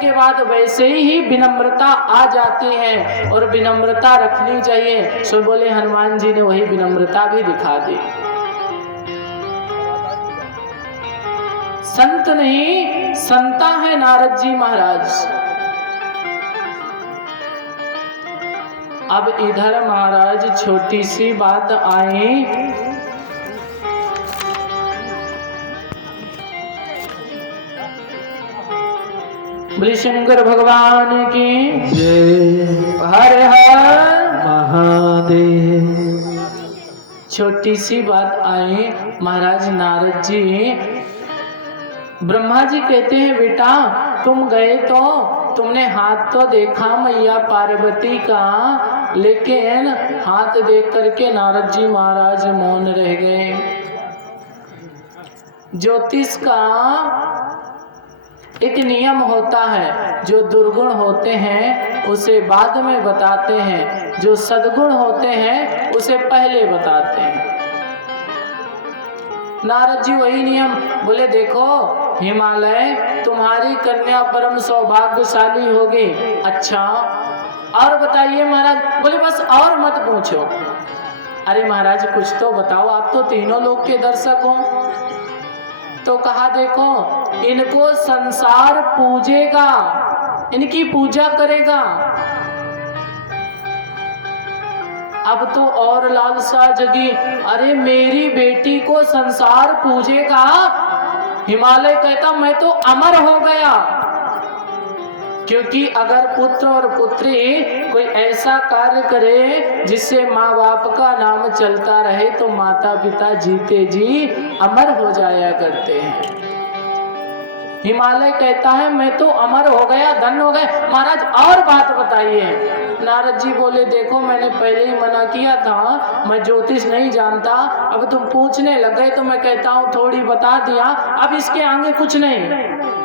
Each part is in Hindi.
के बाद वैसे ही विनम्रता आ जाती है और विनम्रता रखनी चाहिए। सो बोले हनुमान जी ने वही विनम्रता भी दिखा दी। संत नहीं संता है नारद जी महाराज। अब इधर महाराज छोटी सी बात आई। बोले शंकर भगवान की जय। हर हर महादेव। छोटी सी बात आई। महाराज नारद जी, ब्रह्मा जी कहते हैं बेटा तुम गए तो तुमने हाथ तो देखा मैया पार्वती का, लेकिन हाथ देख करके नारद जी महाराज मौन रह गए। ज्योतिष का एक नियम होता है, जो दुर्गुण होते हैं उसे बाद में बताते हैं, जो सद्गुण होते हैं उसे पहले बताते हैं। नारद जी वही नियम बोले, देखो हिमालय तुम्हारी कन्या परम सौभाग्यशाली होगी। अच्छा और बताइए महाराज। बोले बस और मत पूछो। अरे महाराज कुछ तो बताओ, आप तो तीनों लोक के दर्शक हो। तो कहा देखो इनको संसार पूजेगा, इनकी पूजा करेगा। अब तो और लालसा जगी, अरे मेरी बेटी को संसार पूजेगा। हिमालय कहता मैं तो अमर हो गया। क्योंकि अगर पुत्र और पुत्री कोई ऐसा कार्य करे जिससे माँ बाप का नाम चलता रहे तो माता पिता जीते जी अमर हो जाया करते हैं। हिमालय कहता है मैं तो अमर हो गया, धन्य हो गया। महाराज और बात बताइए। नारद जी बोले देखो मैंने पहले ही मना किया था, मैं ज्योतिष नहीं जानता। अब तुम पूछने लग गए तो मैं कहता हूँ थोड़ी बता दिया, अब इसके आगे कुछ नहीं।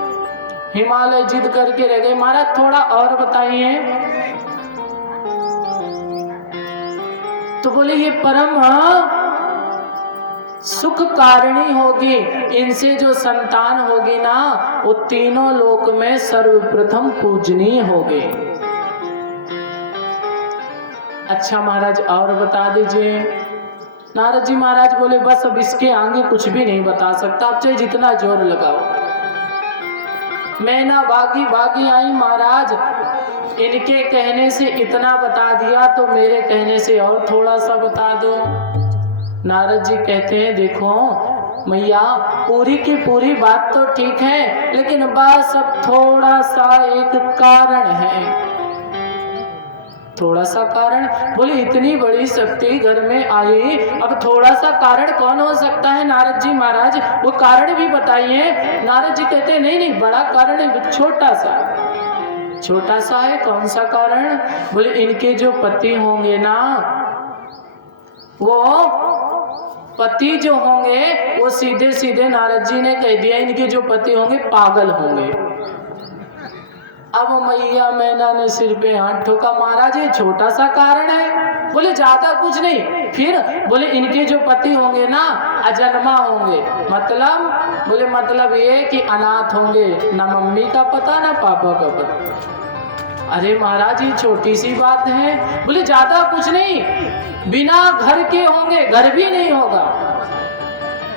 हिमालय जिद करके रह गए, महाराज थोड़ा और बताइए। तो बोले ये परम सुख कारिणी होगी, इनसे जो संतान होगी ना वो तीनों लोक में सर्वप्रथम पूजनीय होगी। अच्छा महाराज और बता दीजिए। नारद जी महाराज बोले बस अब इसके आगे कुछ भी नहीं बता सकता, आप चाहे जितना जोर लगाओ। मैना बागी बागी आई महाराज, इनके कहने से इतना बता दिया तो मेरे कहने से और थोड़ा सा बता दो। नारद जी कहते हैं देखो मैया पूरी की पूरी बात तो ठीक है, लेकिन बस अब थोड़ा सा एक कारण है। थोड़ा सा कारण? बोले इतनी बड़ी शक्ति घर में आई, अब थोड़ा सा कारण कौन हो सकता है नारद जी महाराज, वो कारण भी बताइए। नारद जी कहते हैं नहीं नहीं बड़ा कारण है, छोटा सा। छोटा सा है? कौन सा कारण? बोले इनके जो पति होंगे ना, वो पति जो होंगे वो सीधे सीधे नारद जी ने कह दिया इनके जो पति होंगे पागल होंगे। अब मैया मैना ने सिर पे हाथ ठोका, महाराज ये छोटा सा कारण है। बोले ज्यादा कुछ नहीं। फिर बोले इनके जो पति होंगे ना अजन्मा होंगे। मतलब? बोले मतलब ये कि अनाथ होंगे, ना मम्मी का पता ना पापा का पता। अरे महाराज ये छोटी सी बात है। बोले ज्यादा कुछ नहीं, बिना घर के होंगे, घर भी नहीं होगा।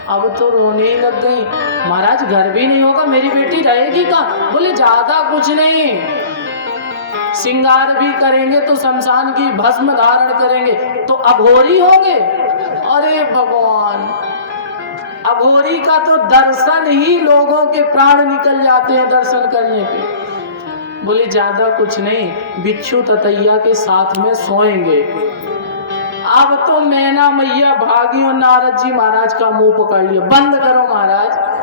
अब तो रोने लग गई, महाराज घर भी नहीं होगा, मेरी बेटी रहेगी कहाँ? बोले ज्यादा कुछ नहीं, श्रृंगार भी करेंगे तो शमशान की भस्म धारण करेंगे तो अघोरी होंगे। अरे भगवान, अघोरी का तो दर्शन ही लोगों के प्राण निकल जाते हैं दर्शन करने पे। बोले ज्यादा कुछ नहीं, बिच्छू ततैया के साथ में सोएंगे। अब तो मैना मैया भागी और नारद जी महाराज का मुंह पकड़ लिया, बंद करो महाराज।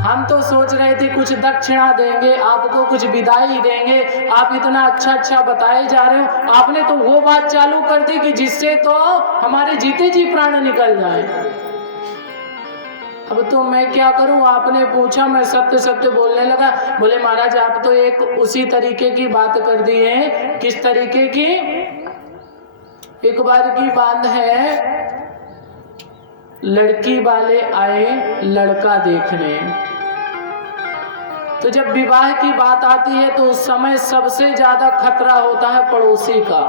हम तो सोच रहे थे कुछ दक्षिणा देंगे, आपको कुछ विदाई देंगे, आप इतना अच्छा अच्छा बताए जा रहे हो, आपने तो वो बात चालू कर दी कि जिससे तो हमारे जीते जी प्राण निकल जाए। अब तो मैं क्या करूं? आपने पूछा, मैं सत्य सत्य बोलने लगा। बोले महाराज आप तो एक उसी तरीके की बात कर दी है। किस तरीके की? एक बार की बात है, लड़की वाले आए लड़का देखने। तो जब विवाह की बात आती है तो उस समय सबसे ज्यादा खतरा होता है पड़ोसी का।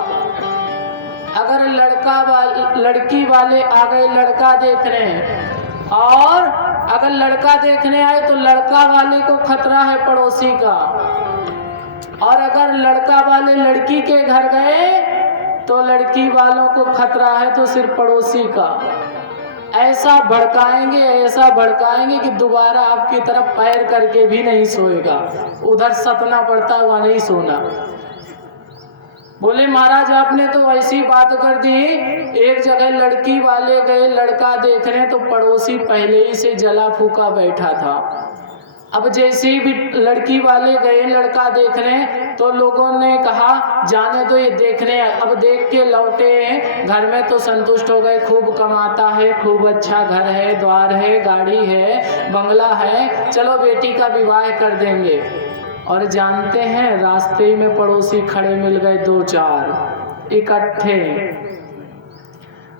अगर लड़की वाले आ गए लड़का देखने, और अगर लड़का देखने आए तो लड़का वाले को खतरा है पड़ोसी का, और अगर लड़का वाले लड़की के घर गए तो लड़की वालों को खतरा है तो सिर्फ पड़ोसी का। ऐसा भड़काएंगे कि दोबारा आपकी तरफ पैर करके भी नहीं सोएगा, उधर सतना पड़ता है वहां नहीं सोना। बोले महाराज आपने तो ऐसी बात कर दी, एक जगह लड़की वाले गए लड़का देखने तो पड़ोसी पहले ही से जला फूका बैठा था। अब जैसे ही भी लड़की वाले गए लड़का देखने तो लोगों ने कहा जाने दो ये देखने। अब देख के लौटे घर में तो संतुष्ट हो गए, खूब कमाता है, खूब अच्छा घर है, द्वार है, गाड़ी है, बंगला है, चलो बेटी का विवाह कर देंगे। और जानते हैं रास्ते में पड़ोसी खड़े मिल गए 2-4 इकट्ठे।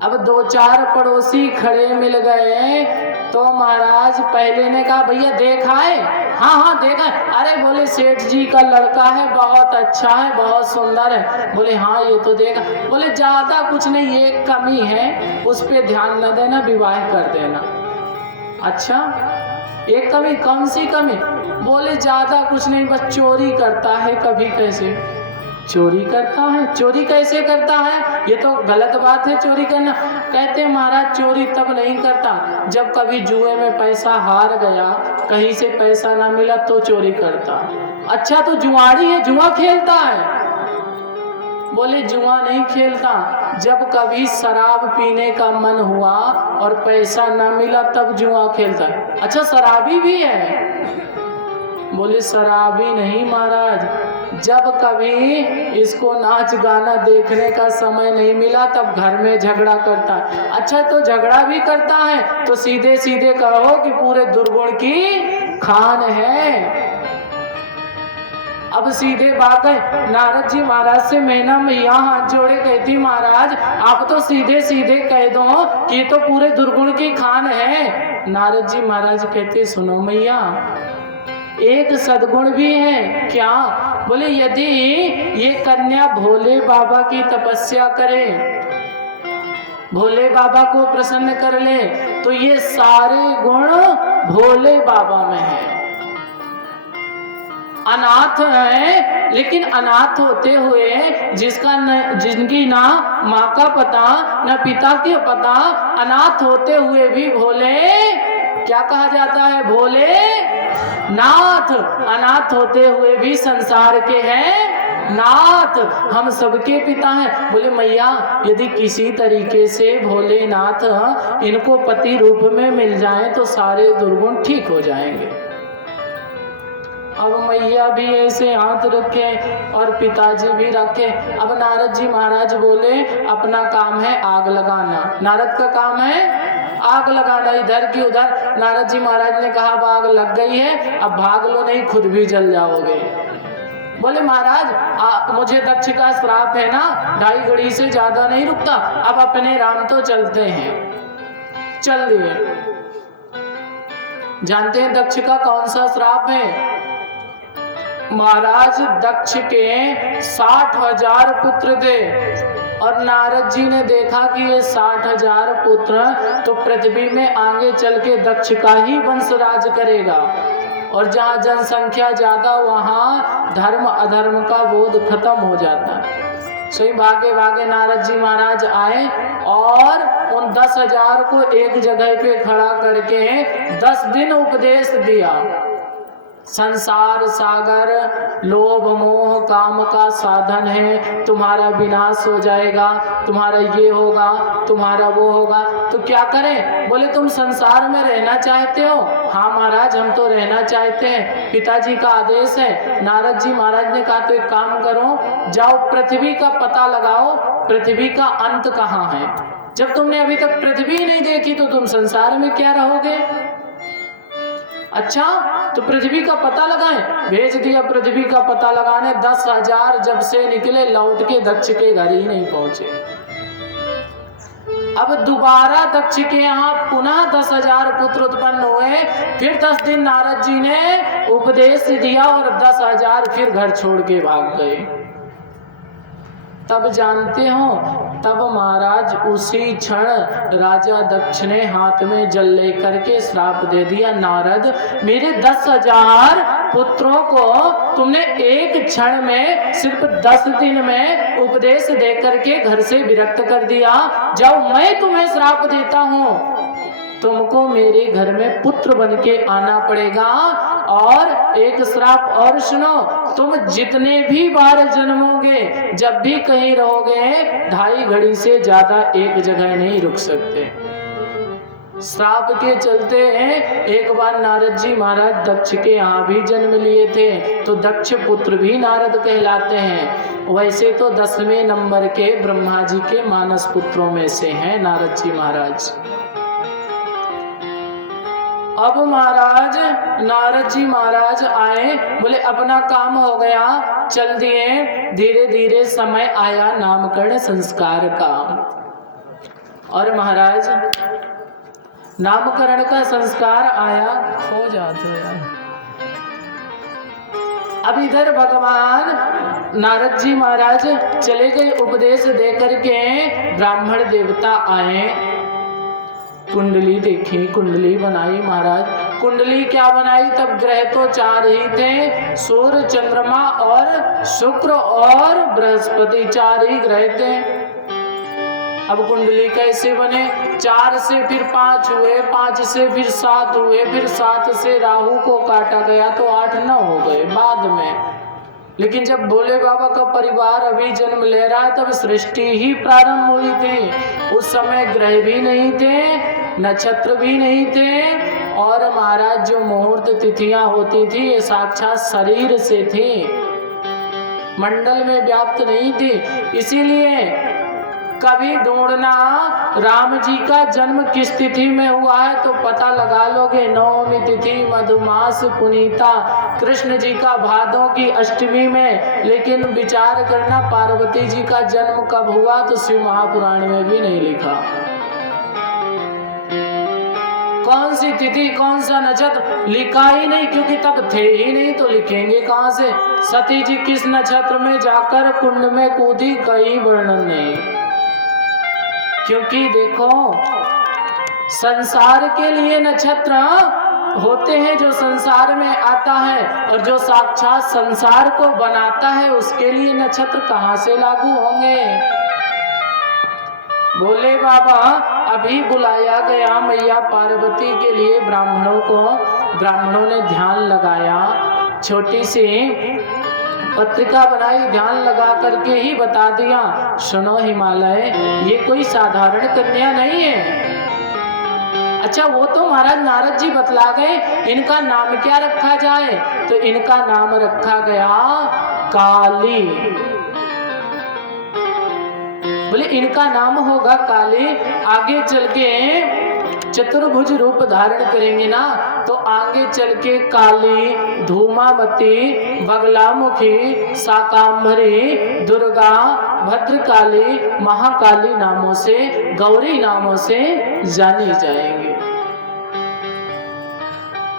अब 2-4 पड़ोसी खड़े मिल गए तो महाराज पहले ने कहा भैया देखा है? हाँ देखा है। अरे बोले सेठ जी का लड़का है, बहुत अच्छा है, बहुत सुंदर है। बोले हाँ ये तो देखा। बोले ज्यादा कुछ नहीं, एक कमी है उस पे ध्यान न देना, विवाह कर देना। अच्छा एक कमी, कौन सी कमी? बोले ज्यादा कुछ नहीं, बस चोरी करता है कभी कैसे। चोरी करता है? चोरी कैसे करता है? ये तो गलत बात है चोरी करना। कहते महाराज चोरी तब नहीं करता जब कभी जुए में पैसा हार गया, कहीं से पैसा ना मिला तो चोरी करता। अच्छा तो जुआड़ी है, जुआ खेलता है? बोले जुआ नहीं खेलता, जब कभी शराब पीने का मन हुआ और पैसा ना मिला तब जुआ खेलता है। अच्छा शराबी भी है? बोले शराबी नहीं महाराज, जब कभी इसको नाच गाना देखने का समय नहीं मिला तब घर में झगड़ा करता है। अच्छा तो झगड़ा भी करता है तो सीधे सीधे कहो कि पूरे दुर्गुण की खान है। अब सीधे बात है, नारद जी महाराज से मैना मैया हाथ जोड़े कहती महाराज आप तो सीधे सीधे कह दो कि तो पूरे दुर्गुण की खान है। नारद जी महाराज कहते सुनो मैया एक सद्गुण भी है। क्या? बोले यदि ये कन्या भोले बाबा की तपस्या करे, भोले बाबा को प्रसन्न कर ले तो ये सारे गुण भोले बाबा में है। अनाथ है लेकिन अनाथ होते हुए जिनकी ना माँ का पता ना पिता के पता, अनाथ होते हुए भी भोले क्या कहा जाता है? भोले नाथ। अनाथ होते हुए भी संसार के हैं नाथ, हम सबके पिता हैं। बोले मैया यदि किसी तरीके से भोलेनाथ इनको पति रूप में मिल जाए तो सारे दुर्गुण ठीक हो जाएंगे। अब मैया भी ऐसे हाथ रखे और पिताजी भी रखे। अब नारद जी महाराज बोले अपना काम है आग लगाना। नारद का काम है आग लगाना, इधर की उधर। नारद जी महाराज ने कहा अब आग लग गई है, अब भाग लो नहीं खुद भी जल जाओगे। बोले महाराज मुझे दक्ष का श्राप है ना, 2.5 घड़ी से ज्यादा नहीं रुकता, अब अपने राम तो चलते हैं। चल दिए। जानते हैं दक्ष का कौन सा श्राप है? महाराज दक्ष के 60,000 पुत्र थे और नारद जी ने देखा कि ये 60,000 पुत्र तो पृथ्वी में आगे चल के दक्ष का ही वंशराज करेगा, और जहाँ जनसंख्या ज्यादा वहाँ धर्म अधर्म का बोध खत्म हो जाता है। सही भागे भागे नारद जी महाराज आए और उन 10,000 को एक जगह पे खड़ा करके 10 दिन उपदेश दिया। संसार सागर लोभ मोह काम का साधन है, तुम्हारा विनाश हो जाएगा, तुम्हारा ये होगा, तुम्हारा वो होगा। तो क्या करें? बोले तुम संसार में रहना चाहते हो? हाँ महाराज हम तो रहना चाहते हैं, पिताजी का आदेश है। नारद जी महाराज ने कहा तो एक काम करो, जाओ पृथ्वी का पता लगाओ, पृथ्वी का अंत कहाँ है। जब तुमने अभी तक पृथ्वी नहीं देखी तो तुम संसार में क्या रहोगे। अच्छा तो पृथ्वी का पता लगाएं। भेज दिया पृथ्वी का पता लगाने। 10,000 जब से निकले लौट के दक्ष के घर ही नहीं पहुंचे। अब दोबारा दक्ष के यहाँ पुनः 10,000 पुत्र उत्पन्न हुए। फिर 10 दिन नारद जी ने उपदेश दिया और 10,000 फिर घर छोड़ के भाग गए। तब जानते हो, तब महाराज उसी क्षण राजा दक्ष ने हाथ में जल लेकर के श्राप दे दिया, नारद मेरे 10,000 पुत्रों को तुमने एक क्षण में, सिर्फ 10 दिन में उपदेश दे करके घर से विरक्त कर दिया। जाओ, मैं तुम्हें श्राप देता हूँ, तुमको मेरे घर में पुत्र बन के आना पड़ेगा। और एक श्राप और सुनो, तुम जितने भी बार जन्मोगे, जब भी कहीं रहोगे, 2.5 घड़ी से ज्यादा एक जगह नहीं रुक सकते। श्राप के चलते एक बार नारद जी महाराज दक्ष के यहाँ भी जन्म लिए थे, तो दक्ष पुत्र भी नारद कहलाते हैं। वैसे तो 10वें नंबर के ब्रह्मा जी के मानस पुत्रों में से हैं नारद जी महाराज। अब महाराज नारद जी महाराज आए, बोले अपना काम हो गया, चल दिए। धीरे धीरे समय आया नामकरण संस्कार का, और महाराज नामकरण का संस्कार आया, हो जाते यार। अब इधर भगवान नारद जी महाराज चले गए, उपदेश दे करके ब्राह्मण देवता आए, कुंडली देखी, कुंडली बनाई महाराज। कुंडली क्या बनाई, तब ग्रह तो 4 ही थे, सूर्य चंद्रमा और शुक्र और बृहस्पति, 4 ही ग्रह थे। अब कुंडली कैसे बने, 4 से फिर 5 हुए, 5 से फिर 7 हुए, फिर 7 से राहु को काटा गया तो 8-9 हो गए बाद में। लेकिन जब भोले बाबा का परिवार अभी जन्म ले रहा है, तब सृष्टि ही प्रारंभ हुई थी। उस समय ग्रह भी नहीं थे, नक्षत्र भी नहीं थे, और महाराज जो मुहूर्त तिथियां होती थी ये साक्षात शरीर से थी, मंडल में व्याप्त नहीं थी। इसीलिए कभी ढूंढना राम जी का जन्म किस तिथि में हुआ है तो पता लगा लोगे, नवमी तिथि मधुमास पुनीता, कृष्ण जी का भादों की अष्टमी में। लेकिन विचार करना पार्वती जी का जन्म कब हुआ तो शिव महापुराण में भी नहीं लिखा। कौन सी तिथि, कौन सा नक्षत्र, लिखा ही नहीं, क्योंकि तब थे ही नहीं तो लिखेंगे कहां से। सती जी किस नक्षत्र में जाकर कुंड में कूदी, कहीं वर्णन नहीं। क्योंकि देखो, संसार के लिए नक्षत्र होते हैं जो संसार में आता है, और जो साक्षात संसार को बनाता है उसके लिए नक्षत्र कहां से लागू होंगे। भोले बाबा अभी बुलाया गया मैया पार्वती के लिए ब्राह्मणों को, ब्राह्मणों ने ध्यान लगाया, छोटी सी पत्रिका बनाई, ध्यान लगा करके ही बता दिया, सुनो हिमालय ये कोई साधारण कन्या नहीं है। अच्छा वो तो महाराज नारद जी बतला गए, इनका नाम क्या रखा जाए, तो इनका नाम रखा गया काली। बोले इनका नाम होगा काली, आगे चल के चतुर्भुज रूप धारण करेंगे ना, तो आगे चल के काली, धूमावती, बगलामुखी, शाकांभरी, दुर्गा, भद्रकाली, महाकाली नामों से, गौरी नामों से जानी जाएंगे।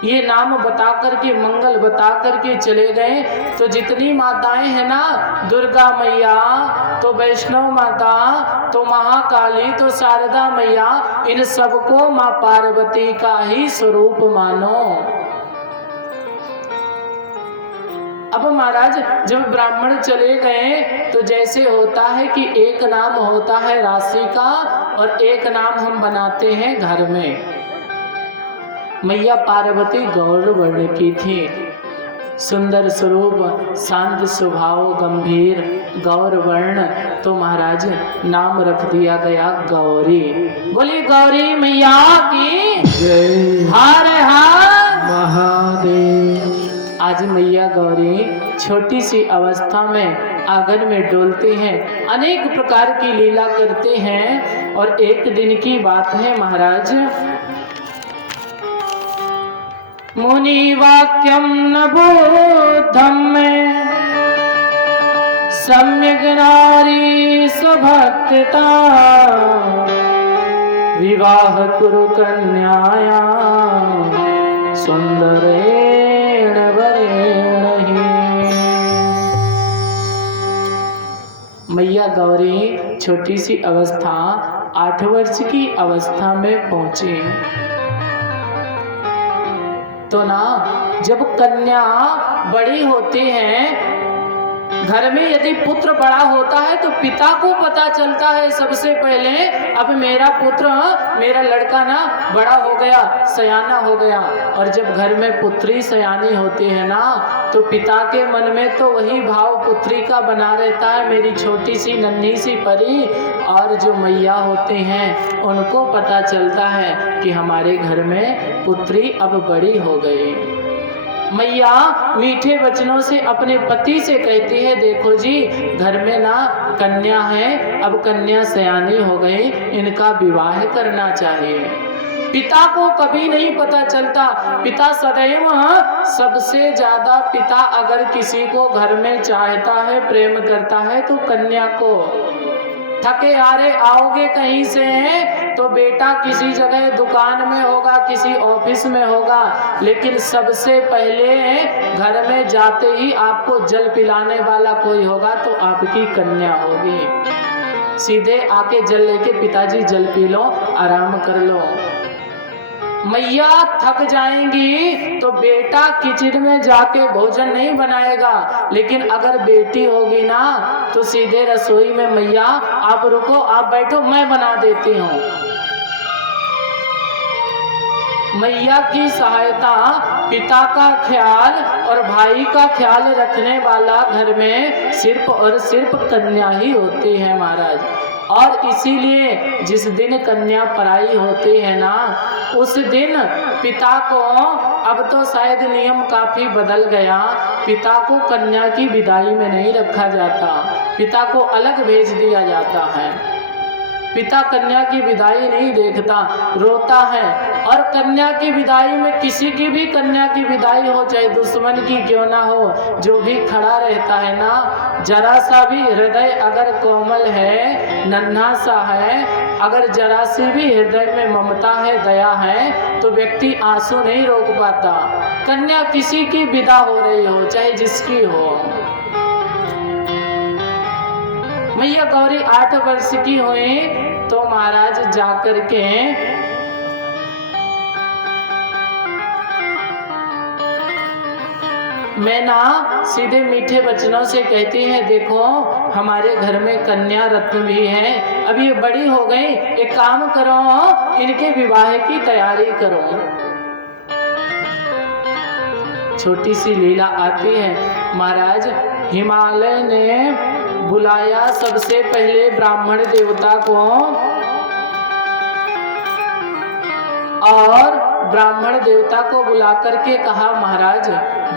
ये नाम बता करके, मंगल बता करके चले गए। तो जितनी माताएं हैं ना, दुर्गा मैया, तो वैष्णव माता, तो महाकाली, तो शारदा मैया, इन सबको माँ पार्वती का ही स्वरूप मानो। अब महाराज जब ब्राह्मण चले गए तो जैसे होता है कि एक नाम होता है राशि का और एक नाम हम बनाते हैं घर में। मैया पार्वती गौर वर्ण की थी, सुंदर स्वरूप, शांत स्वभाव, गंभीर, गौर वर्ण, तो महाराज नाम रख दिया गया गौरी। बोली गौरी मैया की जय हर हर महादेव। आज मैया गौरी छोटी सी अवस्था में आंगन में डोलते हैं, अनेक प्रकार की लीला करते हैं। और एक दिन की बात है महाराज, मुनि वाक्यम न बोधम में सम्यक नारी स्वभक्तता, विवाह कुरु कन्याया सुंदरे ऋण भरे नहीं। मैया गौरी छोटी सी अवस्था 8 वर्ष की अवस्था में पहुंची तो ना जब कन्या बड़ी होती है, घर में यदि पुत्र बड़ा होता है तो पिता को पता चलता है सबसे पहले, अब मेरा पुत्र, मेरा लड़का ना बड़ा हो गया, सयाना हो गया। और जब घर में पुत्री सयानी होती है ना तो पिता के मन में तो वही भाव पुत्री का बना रहता है, मेरी छोटी सी नन्ही सी परी। और जो मैया होती हैं उनको पता चलता है कि हमारे घर में पुत्री अब बड़ी हो गई। मैया मीठे वचनों से अपने पति से कहती है, देखो जी घर में ना कन्या है, अब कन्या सयानी हो गई, इनका विवाह करना चाहिए। पिता को कभी नहीं पता चलता। पिता सदैव, सबसे ज्यादा पिता अगर किसी को घर में चाहता है, प्रेम करता है तो कन्या को। थके हारे आओगे कहीं से तो बेटा किसी जगह दुकान में होगा, किसी ऑफिस में होगा, लेकिन सबसे पहले घर में जाते ही आपको जल पिलाने वाला कोई होगा तो आपकी कन्या होगी। सीधे आके जल लेके, पिताजी जल पी लो, आराम कर लो। मैया थक जाएंगी तो बेटा किचन में जाके भोजन नहीं बनाएगा, लेकिन अगर बेटी होगी ना तो सीधे रसोई में, मैया आप रुको, आप बैठो, मैं बना देती हूँ। मैया की सहायता, पिता का ख्याल और भाई का ख्याल रखने वाला घर में सिर्फ और सिर्फ कन्या ही होती है महाराज। और इसीलिए जिस दिन कन्या पराई होती है ना, उस दिन पिता को, अब तो शायद नियम काफी बदल गया, पिता को कन्या की विदाई में नहीं रखा जाता, पिता को अलग भेज दिया जाता है। पिता कन्या की विदाई नहीं देखता, रोता है। और कन्या की विदाई में, किसी की भी कन्या की विदाई हो, चाहे दुश्मन की क्यों ना हो, जो भी खड़ा रहता है ना, जरा सा भी हृदय अगर कोमल है, नन्हा सा है, अगर जरा सी भी हृदय में ममता है, दया है, तो व्यक्ति आंसू नहीं रोक पाता। कन्या किसी की विदा हो रही हो, चाहे जिसकी हो। मैया गौरी 8 वर्ष की हुई तो महाराज जाकर के मैं ना सीधे मीठे वचनों से कहती है, देखो हमारे घर में कन्या रत्न भी है, अब ये बड़ी हो गई, एक काम करो, इनके विवाह की तैयारी करो। छोटी सी लीला आती है महाराज। हिमालय ने बुलाया सबसे पहले ब्राह्मण देवता को, और ब्राह्मण देवता को बुला करके कहा, महाराज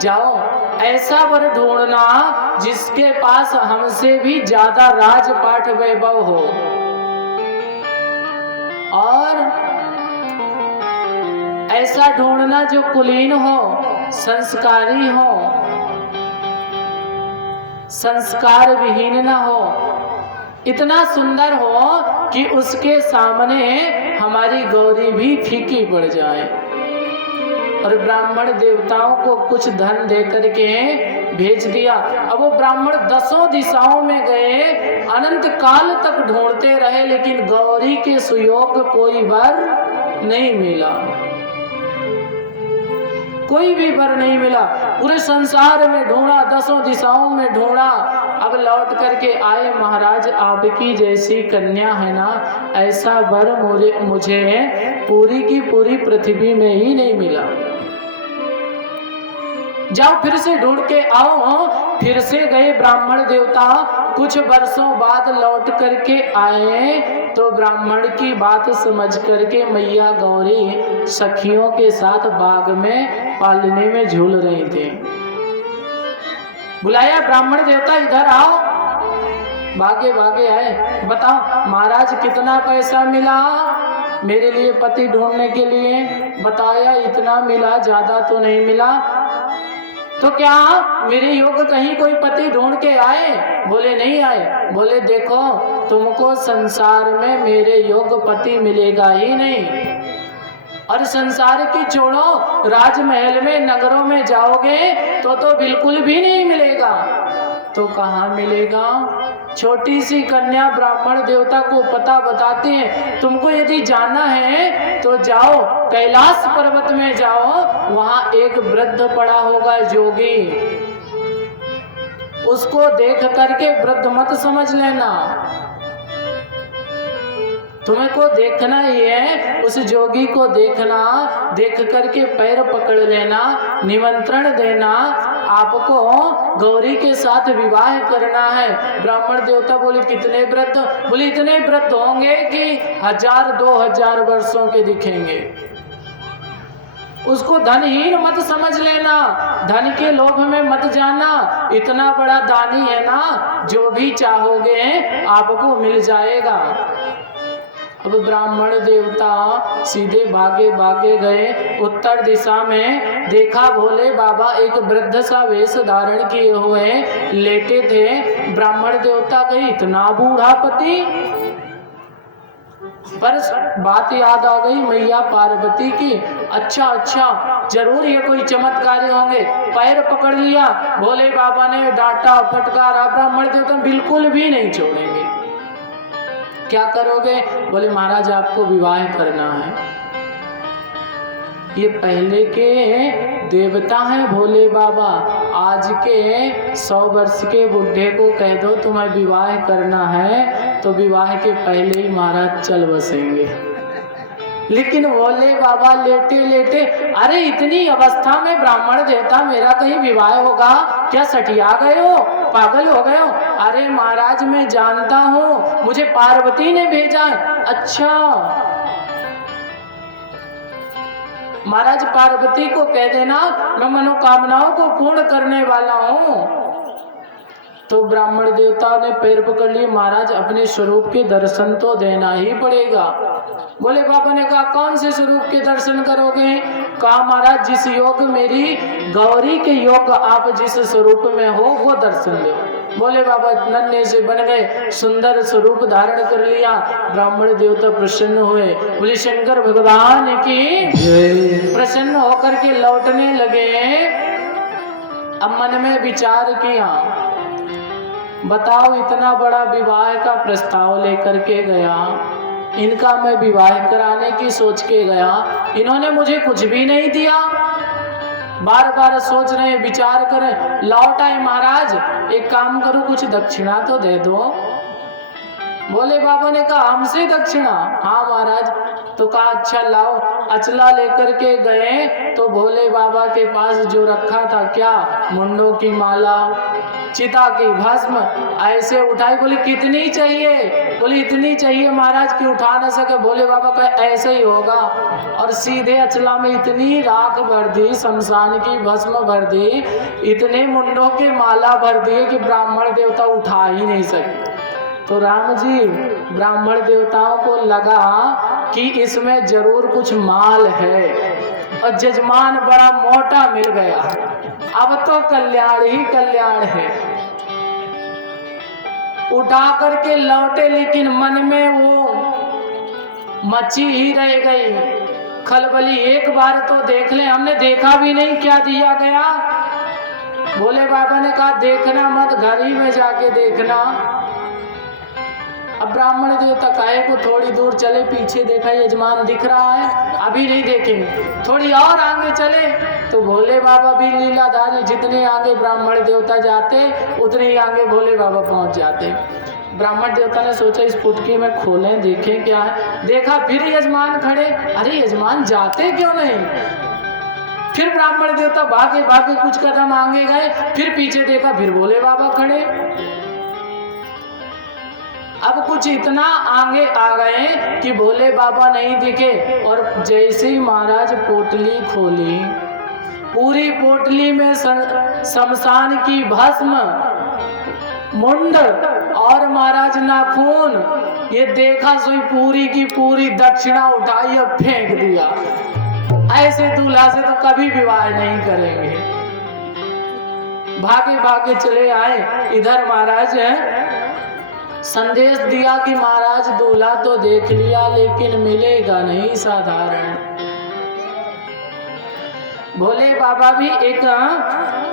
जाओ ऐसा वर ढूंढना जिसके पास हमसे भी ज्यादा राजपाट वैभव हो, और ऐसा ढूंढना जो कुलीन हो, संस्कारी हो, संस्कार विहीन न हो, इतना सुंदर हो कि उसके सामने हमारी गौरी भी फीकी पड़ जाए। और ब्राह्मण देवताओं को कुछ धन दे करके भेज दिया। अब वो ब्राह्मण 10 दिशाओं में गए, अनंत काल तक ढूंढते रहे, लेकिन गौरी के सुयोग कोई वर नहीं मिला, कोई भी वर नहीं मिला। पूरे संसार में ढूंढा, 10 दिशाओं में ढूंढा। अब लौट करके आए, महाराज आपकी जैसी कन्या है ना, ऐसा वर मुझे पूरी की पूरी पृथ्वी में ही नहीं मिला। जाओ फिर से ढूंढ के आओ। फिर से गए ब्राह्मण देवता, कुछ वर्षों बाद लौट करके आए तो ब्राह्मण की बात समझ करके मैया गौरी सखियों के साथ बाग में पालने में झूल रही थी। बुलाया ब्राह्मण देवता, इधर आओ। भागे भागे आए। बताओ महाराज कितना पैसा मिला मेरे लिए पति ढूंढने के लिए? बताया इतना मिला, ज्यादा तो नहीं मिला। तो क्या मेरे योग्य कहीं कोई पति ढूंढ के आए? बोले नहीं आए। बोले देखो तुमको संसार में मेरे योग्य पति मिलेगा ही नहीं। और संसार की छोड़ो, राजमहल में नगरों में जाओगे तो बिल्कुल भी नहीं मिलेगा। तो कहाँ मिलेगा? छोटी सी कन्या ब्राह्मण देवता को पता बताते हैं, तुमको यदि जाना है तो जाओ कैलाश पर्वत में जाओ, वहां एक वृद्ध पड़ा होगा योगी, उसको देख करके वृद्ध मत समझ लेना, तुम्हें को देखना ही है, उस जोगी को देखना, देख करके पैर पकड़ लेना, निमंत्रण देना, आपको गौरी के साथ विवाह करना है। ब्राह्मण देवता बोले कितने वृद्ध? बोले इतने वृद्ध होंगे कि 1000-2000 वर्षों के दिखेंगे। उसको धनहीन मत समझ लेना, धन के लोभ में मत जाना, इतना बड़ा दानी है ना, जो भी चाहोगे आपको मिल जाएगा। अब ब्राह्मण देवता सीधे भागे भागे गए उत्तर दिशा में, देखा भोले बाबा एक वृद्ध सा वेश धारण किए हुए लेटे थे। ब्राह्मण देवता कहे इतना बूढ़ा पति? पर बात याद आ गई मैया पार्वती की, अच्छा जरूर ये कोई चमत्कारी होंगे। पैर पकड़ लिया, भोले बाबा ने डांटा फटकारा, ब्राह्मण देवता बिल्कुल भी नहीं छोड़ेंगे। क्या करोगे? बोले महाराज आपको विवाह करना है। ये पहले के देवता हैं भोले बाबा, आज के 100 वर्ष के बुढ़े को कह दो तुम्हें विवाह करना है तो विवाह के पहले ही महाराज चल बसेंगे। लेकिन भोले बाबा लेटे लेटे, अरे इतनी अवस्था में ब्राह्मण देवता मेरा कहीं विवाह होगा क्या? सटिया गए हो, पागल हो गए हो? अरे महाराज मैं जानता हूँ, मुझे पार्वती ने भेजा है। अच्छा महाराज पार्वती को कह देना मैं मनोकामनाओं को पूर्ण करने वाला हूँ। तो ब्राह्मण देवता ने पैर पकड़ लिए, महाराज अपने स्वरूप के दर्शन तो देना ही पड़ेगा। बोले बाबा ने कहा कौन से स्वरूप के दर्शन करोगे? कहा महाराज जिस योग मेरी गौरी के योग आप जिस स्वरूप में हो वो दर्शन दो। बोले बाबा नन्हे से बन गए, सुंदर स्वरूप धारण कर लिया। ब्राह्मण देवता प्रसन्न हुए, बोले शंकर भगवान की प्रसन्न होकर के लौटने लगे। अब मन में विचार किया, बताओ इतना बड़ा विवाह का प्रस्ताव लेकर के गया, इनका मैं विवाह कराने की सोच के गया, इन्होंने मुझे कुछ भी नहीं दिया। बार बार सोच रहे विचार करें, लौट आए महाराज एक काम करो कुछ दक्षिणा तो दे दो। बोले बाबा ने कहा हमसे दक्षिणा? हाँ महाराज। तो कहा अच्छा लाओ। अचला लेकर के गए तो भोले बाबा के पास जो रखा था क्या, मुंडों की माला, चिता की भस्म ऐसे उठाई। बोले कितनी चाहिए? बोले इतनी चाहिए महाराज कि उठा न सके। भोले बाबा का ऐसे ही होगा। और सीधे अचला में इतनी राख भर दी, शमशान की भस्म भर दी, इतने मुंडों के माला भर दिए कि ब्राह्मण देवता उठा ही नहीं सके। तो राम जी ब्राह्मण देवताओं को लगा कि इसमें जरूर कुछ माल है और जजमान बड़ा मोटा मिल गया, अब तो कल्याण ही कल्याण है। उठा करके लौटे, लेकिन मन में वो मची ही रह गई खलबली। एक बार तो देख ले, हमने देखा भी नहीं क्या दिया गया। भोले बाबा ने कहा देखना मत, घर ही में जाके देखना। अब ब्राह्मण देवता काहे को थोड़ी दूर चले, पीछे देखा यजमान दिख रहा है, अभी नहीं देखेंगे, थोड़ी और आगे चले तो भोले बाबा भी लीलाधारी, जितने आगे ब्राह्मण देवता जाते उतने ही आगे भोले बाबा पहुंच जाते। ब्राह्मण देवता ने सोचा इस पुटकी में खोलें देखें क्या है। देखा फिर यजमान खड़े, अरे यजमान जाते क्यों नहीं? फिर ब्राह्मण देवता भागे भागे कुछ कदम आगे गए, फिर पीछे देखा फिर भोले बाबा खड़े। अब कुछ इतना आगे आ गए कि भोले बाबा नहीं दिखे। और जैसे ही महाराज पोटली खोली, पूरी पोटली में शमशान की भस्म, मुंड और महाराज नाखून, ये देखा सोई पूरी की पूरी दक्षिणा उठाई और फेंक दिया। ऐसे दूल्हा से तो कभी विवाह नहीं करेंगे। भागे भागे चले आए। इधर महाराज संदेश दिया कि महाराज दूल्हा तो देख लिया लेकिन मिलेगा नहीं साधारण। भोले बाबा भी एक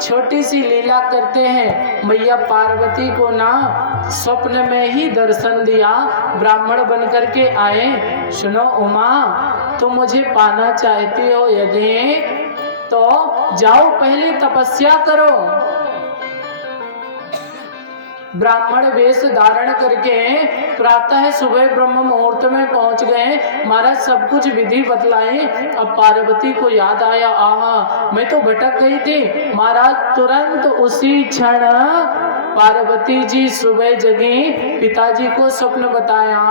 छोटी सी लीला करते हैं। मैया पार्वती को ना स्वप्न में ही दर्शन दिया, ब्राह्मण बन करके आए। सुनो उमा, तुम मुझे पाना चाहती हो यदि तो जाओ पहले तपस्या करो। ब्राह्मण वेश धारण करके प्रातः सुबह ब्रह्म मुहूर्त में पहुंच गए। महाराज सब कुछ विधि बतलाए। अब पार्वती को याद आया, आहा मैं तो भटक गई थी। महाराज तुरंत उसी क्षण पार्वती जी सुबह जगी, पिताजी को स्वप्न बताया।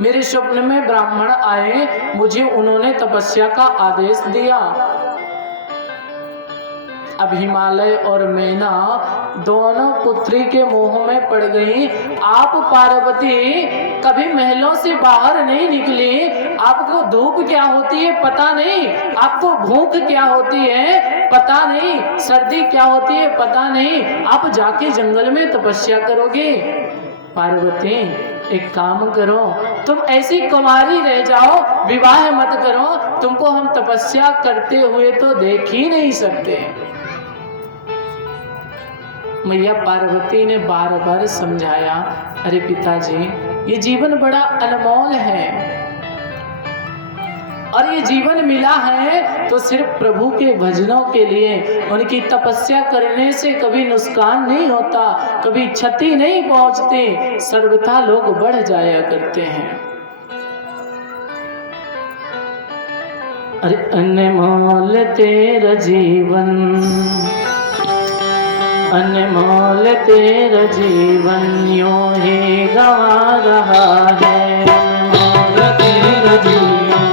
मेरे स्वप्न में ब्राह्मण आए, मुझे उन्होंने तपस्या का आदेश दिया। अब हिमालय और मैना दोनों पुत्री के मोह में पड़ गई। आप पार्वती कभी महलों से बाहर नहीं निकली, आपको धूप क्या होती है पता नहीं, आपको भूख क्या होती है पता नहीं, सर्दी क्या होती है पता नहीं, आप जाके जंगल में तपस्या करोगे। पार्वती एक काम करो, तुम ऐसी कुमारी रह जाओ, विवाह मत करो, तुमको हम तपस्या करते हुए तो देख ही नहीं सकते। मैया पार्वती ने बार बार समझाया, अरे पिताजी ये जीवन बड़ा अनमोल है और ये जीवन मिला है तो सिर्फ प्रभु के भजनों के लिए। उनकी तपस्या करने से कभी नुकसान नहीं होता, कभी क्षति नहीं पहुंचती, सर्वथा लोग बढ़ जाया करते हैं। अरे अनमोल तेरा जीवन, अनमोल तेरा जीवन यूं ही गंवा रहा है। अनमोल तेरा जीवन,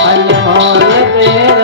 अनमोल तेरा